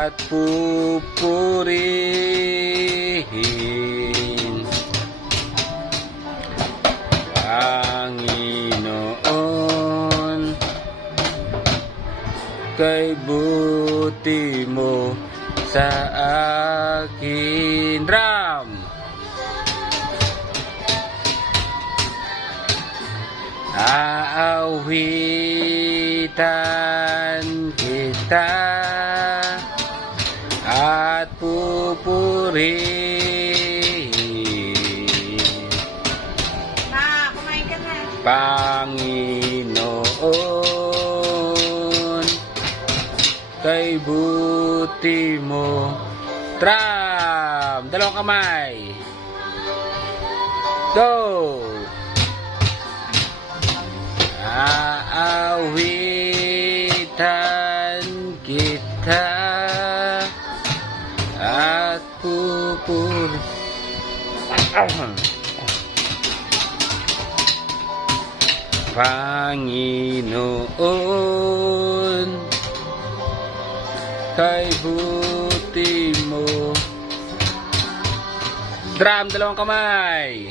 at pupurihin Panginoon, kay buti mo sa akin. Drum! Aawitan kita at pupurihin Kumain ka na. Panginoon, kay buti mo. Drum! Dalawang kamay. Go! Aawitan kita at pupurihin Panginoon, kay buti mo. Drum, dalawang kamay.